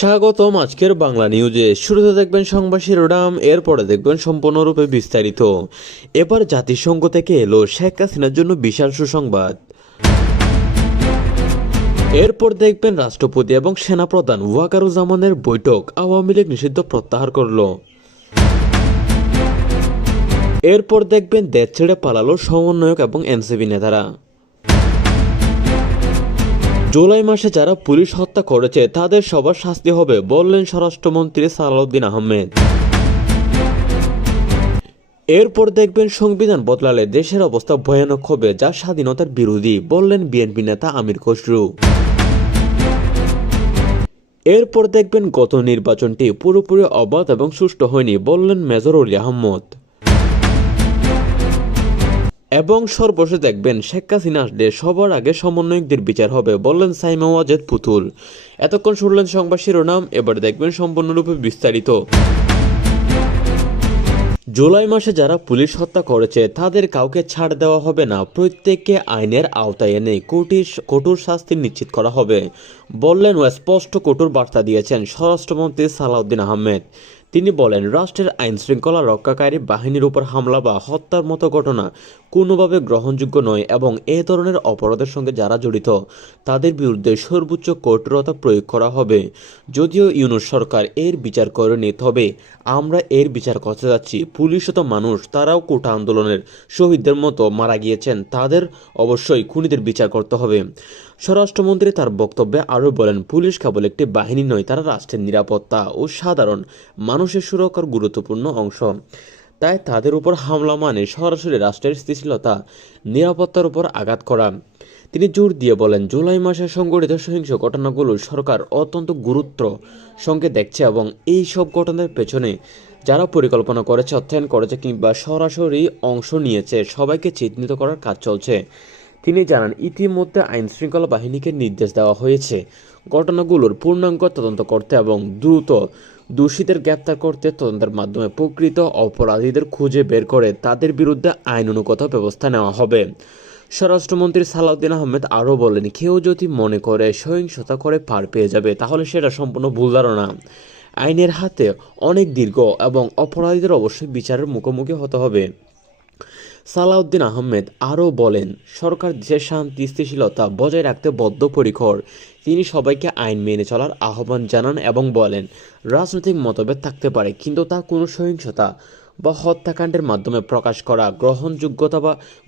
স্বাগতম আজকের বাংলা নিউজে। শুরুতে দেখবেন সংবাদ শিরোনাম, এরপরে দেখবেন সম্পূর্ণরূপে বিস্তারিত। এবার জাতিসংঘ থেকে এলো শেখ হাসিনার জন্য বিশাল সুসংবাদ। এরপর দেখবেন রাষ্ট্রপতি এবং সেনাপ্রধান ওয়াকারুজ্জামানের বৈঠক, আওয়ামী লীগ নিষিদ্ধ প্রত্যাহার করল। এরপর দেখবেন দেশ ছেড়ে পালালো সমন্বয়ক এবং এনসিপি নেতারা। জুলাই মাসে যারা পুলিশ হত্যা করেছে তাদের সবার শাস্তি হবে বললেন স্বরাষ্ট্রমন্ত্রী সালাউদ্দিন আহমেদ। এরপর দেখবেন সংবিধান বদলালে দেশের অবস্থা ভয়ানক হবে, যা স্বাধীনতার বিরোধী বললেন বিএনপি নেতা আমির খসরু। এরপর দেখবেন গত নির্বাচনটি পুরোপুরি অবাধ এবং সুষ্ঠু হয়নি বললেন মেজর অলি আহমদ। এবং সর্বশেষ দেখবেন শেখ হাসিনা আসলে সবার আগে সমন্বয়কদের বিচার হবে বললেন সাইমা ওয়াজেদ পুতুল। এতক্ষণ শুনলেন সংবাদ শিরোনাম, এবার দেখবেন সম্পূর্ণরূপে বিস্তারিত। জুলাই মাসে যারা পুলিশ হত্যা করেছে তাদের কাউকে ছাড় দেওয়া হবে না, প্রত্যেককে আইনের আওতায় এনে কঠোর শাস্তি নিশ্চিত করা হবে বললেন ও স্পষ্ট কঠোর বার্তা দিয়েছেন স্বরাষ্ট্রমন্ত্রী সালাউদ্দিন আহমেদ। তিনি বলেন, রাষ্ট্রের আইন শৃঙ্খলা রক্ষাকারী বাহিনীর উপর হামলা বা হত্যার মতো ঘটনা কোনোভাবে গ্রহণযোগ্য নয় এবং এ ধরনের অপরাধের সঙ্গে যারা জড়িত তাদের বিরুদ্ধে সর্বোচ্চ কঠোরতা প্রয়োগ করা হবে। যদিও ইউনূস সরকার এর বিচার করেনি, তবে আমরা এর বিচার করতে যাচ্ছি। পুলিশ তো মানুষ, তারাও কোটা আন্দোলনের শহীদদের মতো মারা গিয়েছেন, তাদের অবশ্যই খুনিদের বিচার করতে হবে। স্বরাষ্ট্রমন্ত্রী তার বক্তব্যে আরও বলেন, পুলিশ কেবল একটি বাহিনী নয়, তারা রাষ্ট্রের নিরাপত্তা ও সাধারণ মানুষের সুরক্ষার গুরুত্বপূর্ণ অংশ। তাই তাদের উপর হামলা মানে সরাসরি রাষ্ট্রের স্থিতিশীলতা নিরাপত্তার উপর আঘাত করা। তিনি জোর দিয়ে বলেন, জুলাই মাসে সংঘটিত সহিংস ঘটনাগুলো সরকার অত্যন্ত গুরুত্ব সঙ্গে দেখছে এবং এই সব ঘটনার পেছনে যারা পরিকল্পনা করেছে, অর্থায়ন করেছে কিংবা সরাসরি অংশ নিয়েছে সবাইকে চিহ্নিত করার কাজ চলছে। তিনি জানান, ইতিমধ্যে আইন শৃঙ্খলা বাহিনীকে নির্দেশ দেওয়া হয়েছে ঘটনাগুলোর পূর্ণাঙ্গ তদন্ত করতে এবং দ্রুত দোষীদের গ্রেপ্তার করতে, তদন্তের মাধ্যমে প্রকৃত অপরাধীদের খুঁজে বের করে তাদের বিরুদ্ধে আইনানুগত ব্যবস্থা নেওয়া হবে। স্বরাষ্ট্রমন্ত্রী সালাউদ্দিন আহমেদ আরও বলেন, কেউ যদি মনে করে সহিংসতা করে পার পেয়ে যাবে তাহলে সেটা সম্পূর্ণ ভুল ধারণা। আইনের হাতে অনেক দীর্ঘ এবং অপরাধীদের অবশ্যই বিচারের মুখোমুখি হতে হবে। সালাউদ্দিন আহমেদ আরও বলেন, সরকার দেশের শান্তি স্থিতিশীলতা বজায় রাখতে বদ্ধপরিকর। তিনি সবাইকে আইন মেনে চলার আহ্বান জানান এবং বলেন, রাজনৈতিক মতভেদ থাকতে পারে, কিন্তু তা কোনো সহিংসতা বা হত্যাকাণ্ডের মাধ্যমে প্রকাশ করা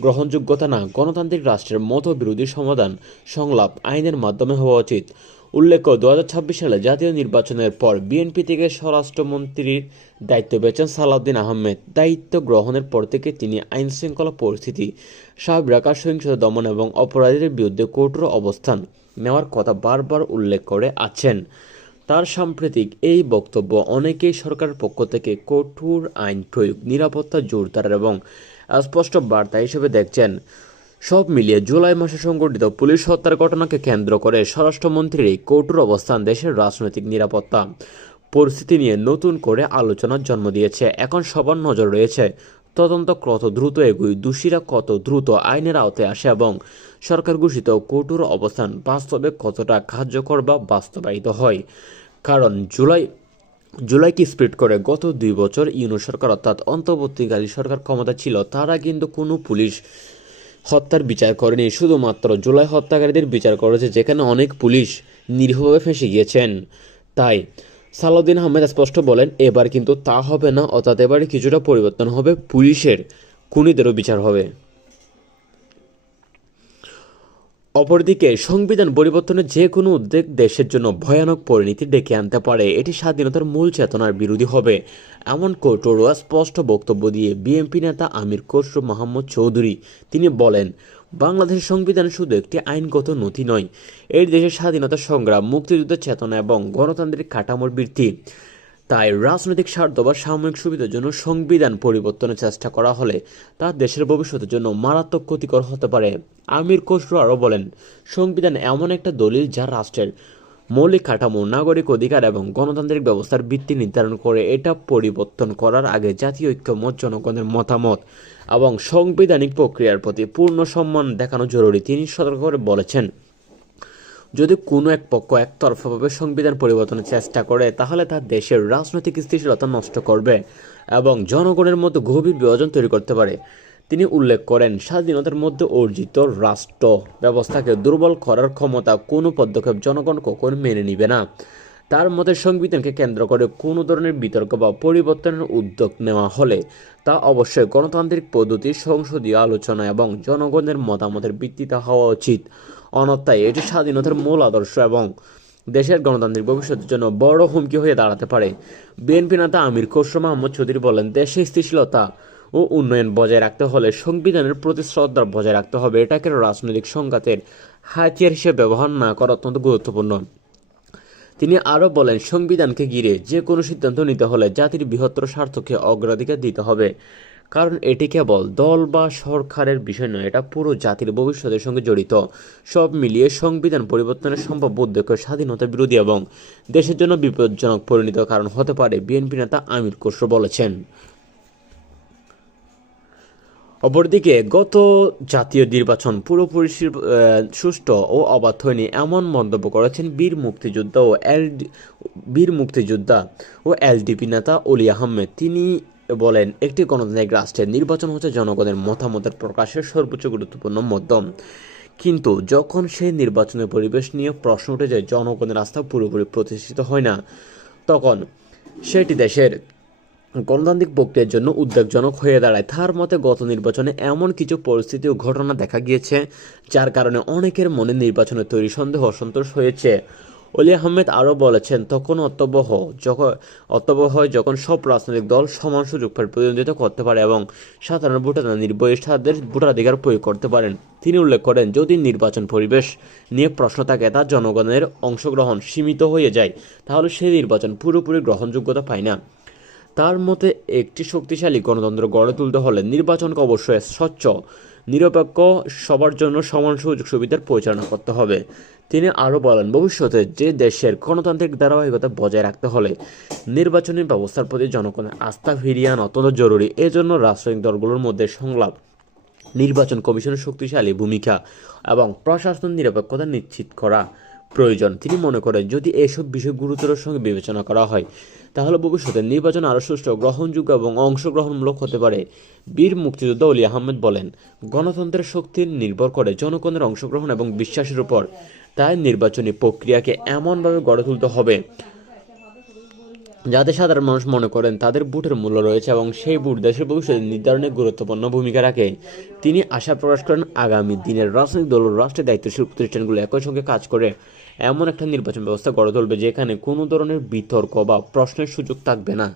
গ্রহণযোগ্যতা না। গণতান্ত্রিক রাষ্ট্রের মতবিরোধী সমাধান সংলাপ আইনের মাধ্যমে হওয়া উচিত। উল্লেখ্য, 2026 সালে জাতীয় নির্বাচনের পর বিএনপি থেকে স্বরাষ্ট্রমন্ত্রীর দায়িত্ব পেয়েছেন সালাউদ্দিন আহমেদ। দায়িত্ব গ্রহণের পর থেকে তিনি আইন শৃঙ্খলা পরিস্থিতি স্বাভাবিক রাখা, সহিংসতা দমন এবং অপরাধীদের বিরুদ্ধে কঠোর অবস্থান নেওয়ার কথা বারবার উল্লেখ করে আছেন। তার সাম্প্রতিক এই বক্তব্য অনেকেই সরকারের পক্ষ থেকে কঠোর আইন প্রয়োগ, নিরাপত্তা জোরদার এবং স্পষ্ট বার্তা হিসেবে দেখছেন। সব মিলিয়ে জুলাই মাসে সংঘটিত পুলিশ হত্যার ঘটনাকে কেন্দ্র করে স্বরাষ্ট্রমন্ত্রীর এই কঠোর অবস্থান দেশের রাজনৈতিক নিরাপত্তা পরিস্থিতি নিয়ে নতুন করে আলোচনার জন্ম দিয়েছে। এখন সবার নজর রয়েছে তদন্ত কত দ্রুত এগোয়, দোষীরা কত দ্রুত আইনের আওতায় আসে এবং সরকার ঘোষিত কঠোর অবস্থান বাস্তবে কতটা কার্যকর বা বাস্তবায়িত হয়। কারণ জুলাইকে স্প্লিট করে গত 2 বছর ইউনূস সরকার অর্থাৎ অন্তর্বর্তীকালীন সরকার ক্ষমতা ছিল, তারা কিন্তু কোনো পুলিশ হত্যার বিচার করেনি, শুধুমাত্র জুলাই হত্যাকারীদের বিচার করেছে, যেখানে অনেক পুলিশ নিরীহভাবে ফেঁসে গিয়েছেন। তাই সালাউদ্দিন আহমেদ স্পষ্ট বলেন, এবার কিন্তু তা হবে না, অর্থাৎ এবারে কিছুটা পরিবর্তন হবে, পুলিশের খুনিদেরও বিচার হবে। অপরদিকে সংবিধান পরিবর্তনের যে কোনো উদ্যোগ দেশের জন্য ভয়ানক পরিণতি ডেকে আনতে পারে, এটি স্বাধীনতার মূল চেতনার বিরোধী হবে, এমন কঠোর ও স্পষ্ট বক্তব্য দিয়ে বিএনপি নেতা আমির খসরু মাহমুদ চৌধুরী তিনি বলেন, বাংলাদেশের সংবিধান শুধু একটি আইনগত নথি নয়, এই দেশের স্বাধীনতা সংগ্রাম, মুক্তিযুদ্ধের চেতনা এবং গণতান্ত্রিক কাঠামোর ভিত্তি। তাই রাজনৈতিক স্বার্থ বা সাময়িক সুবিধার জন্য সংবিধান পরিবর্তনের চেষ্টা করা হলে তা দেশের ভবিষ্যতের জন্য মারাত্মক ক্ষতিকর হতে পারে। আমির খসরু আরও বলেন, সংবিধান এমন একটা দলিল যা রাষ্ট্রের মৌলিক কাঠামো, নাগরিক অধিকার এবং গণতান্ত্রিক ব্যবস্থার ভিত্তি নির্ধারণ করে। এটা পরিবর্তন করার আগে জাতীয় ঐক্যমত, জনগণের মতামত এবং সাংবিধানিক প্রক্রিয়ার প্রতি পূর্ণ সম্মান দেখানো জরুরি। তিনি সতর্ক করে বলেছেন, যদি কোনো এক পক্ষ একতরফাভাবে সংবিধান পরিবর্তনের চেষ্টা করে তাহলে তা দেশের রাজনৈতিক স্থিতিশীলতা নষ্ট করবে এবং জনগণের মধ্যে গভীর বিভাজন তৈরি করতে পারে। তিনি উল্লেখ করেন, স্বাধীনতার মধ্যে অর্জিত রাষ্ট্র ব্যবস্থাকে দুর্বল করার ক্ষমতা কোনো পদক্ষেপ জনগণ কখনো মেনে নিবে না। তার মতে সংবিধানকে কেন্দ্র করে কোনো ধরনের বিতর্ক বা পরিবর্তনের উদ্যোগ নেওয়া হলে তা অবশ্যই গণতান্ত্রিক পদ্ধতির সংসদীয় আলোচনা এবং জনগণের মতামতের ভিত্তিতে হওয়া উচিত। অন্যথায় এটি স্বাধীনতার মূল আদর্শ এবং দেশের গণতান্ত্রিক ভবিষ্যতের জন্য বড় হুমকি হয়ে দাঁড়াতে পারে। বিএনপি নেতা আমির খসরু মাহমুদ চৌধুরী বলেন, দেশে স্থিতিশীলতা ও উন্নয়ন বজায় রাখতে হলে সংবিধানের প্রতি শ্রদ্ধা বজায় রাখতে হবে। এটাকে রাজনৈতিক সংঘাতের হাতিয়ার হিসেবে ব্যবহার না করা অত্যন্ত গুরুত্বপূর্ণ। তিনি আরও বলেন, সংবিধানকে ঘিরে যে কোনো সিদ্ধান্ত নিতে হলে জাতির বৃহত্তর স্বার্থকে অগ্রাধিকার দিতে হবে, কারণ এটি কেবল দল বা সরকারের বিষয় নয়, এটা পুরো জাতির ভবিষ্যতের সঙ্গে জড়িত। সব মিলিয়ে সংবিধান পরিবর্তনের সম্ভাব্য উদ্যোগ স্বাধীনতা বিরোধী এবং দেশের জন্য বিপজ্জনক পরিণত কারণ হতে পারে, বিএনপি নেতা আমির খসরু বলেছেন। অপরদিকে গত জাতীয় নির্বাচন পুরোপুরি সুষ্ঠু ও অবাধ হয়নি এমন মন্তব্য করেছেন বীর মুক্তিযোদ্ধা ও এলডিপি নেতা অলি আহমেদ। তিনি বলেন, একটি গণতান্ত্রিক রাষ্ট্রের নির্বাচন হচ্ছে জনগণের মতামতের প্রকাশের সর্বোচ্চ গুরুত্বপূর্ণ মাধ্যম, কিন্তু যখন সেই নির্বাচনের পরিবেশ নিয়ে প্রশ্ন উঠে যায়, জনগণের আস্থা পুরোপুরি প্রতিষ্ঠিত হয় না, তখন সেটি দেশের গণতান্ত্রিক প্রক্রিয়ার জন্য উদ্বেগজনক হয়ে দাঁড়ায়। তার মতে গত নির্বাচনে এমন কিছু পরিস্থিতি ও ঘটনা দেখা গিয়েছে যার কারণে অনেকের মনে নির্বাচনে তৈরি সন্দেহ অসন্তোষ হয়েছে। অলি আহমেদ আরও বলেছেন, তখন অত্যবহ হয় যখন সব রাজনৈতিক দল সমান সুযোগ প্রতিদ্বন্দ্বিতা করতে পারে এবং সাধারণ ভোটাররা নির্ভয়ে তাদের ভোটাধিকার প্রয়োগ করতে পারেন। তিনি উল্লেখ করেন, যদি নির্বাচন পরিবেশ নিয়ে প্রশ্ন থাকে, তা জনগণের অংশগ্রহণ সীমিত হয়ে যায়, তাহলে সেই নির্বাচন পুরোপুরি গ্রহণযোগ্যতা পায় না। তার মতে একটি শক্তিশালী গণতন্ত্র গড়ে তুলতে হলে নির্বাচনকে অবশ্যই স্বচ্ছ, নিরপেক্ষ, সবার জন্য সমান সুযোগ সুবিধার পরিচালনা করতে হবে। তিনি আরও বলেন, ভবিষ্যতে যে দেশের গণতান্ত্রিক ধারাবাহিকতা বজায় রাখতে হলে নির্বাচনী ব্যবস্থার প্রতি জনগণের আস্থা ফিরিয়ে আনা অত্যন্ত জরুরি। এজন্য রাজনৈতিক দলগুলোর মধ্যে সংলাপ, নির্বাচন কমিশনের শক্তিশালী ভূমিকা এবং প্রশাসন নিরপেক্ষতা নিশ্চিত করা প্রয়োজন। তিনি মনে করেন, যদি এসব বিষয় গুরুত্বের সঙ্গে বিবেচনা করা হয় তাহলে ভবিষ্যতে নির্বাচন আরও সুষ্ঠু, গ্রহণযোগ্য এবং অংশগ্রহণমূলক হতে পারে। বীর মুক্তিযোদ্ধা অলি আহমেদ বলেন, গণতন্ত্রের শক্তি নির্ভর করে জনগণের অংশগ্রহণ এবং বিশ্বাসের উপর। তাই নির্বাচনী প্রক্রিয়াকে এমনভাবে গড়ে তুলতে হবে যাতে সাধারণ মানুষ মনে করেন তাদের ভোটের মূল্য রয়েছে এবং সেই ভোট দেশের ভবিষ্যতে নির্ধারণে গুরুত্বপূর্ণ ভূমিকা রাখে। তিনি আশা প্রকাশ করেন, আগামী দিনের রাজনৈতিক দল ও রাষ্ট্রের দায়িত্বশীল প্রতিষ্ঠানগুলো একই সঙ্গে কাজ করে এমন একটা নির্বাচন ব্যবস্থা গড়ে তুলবে যেখানে কোনো ধরনের বিতর্ক বা প্রশ্নের সুযোগ থাকবে না।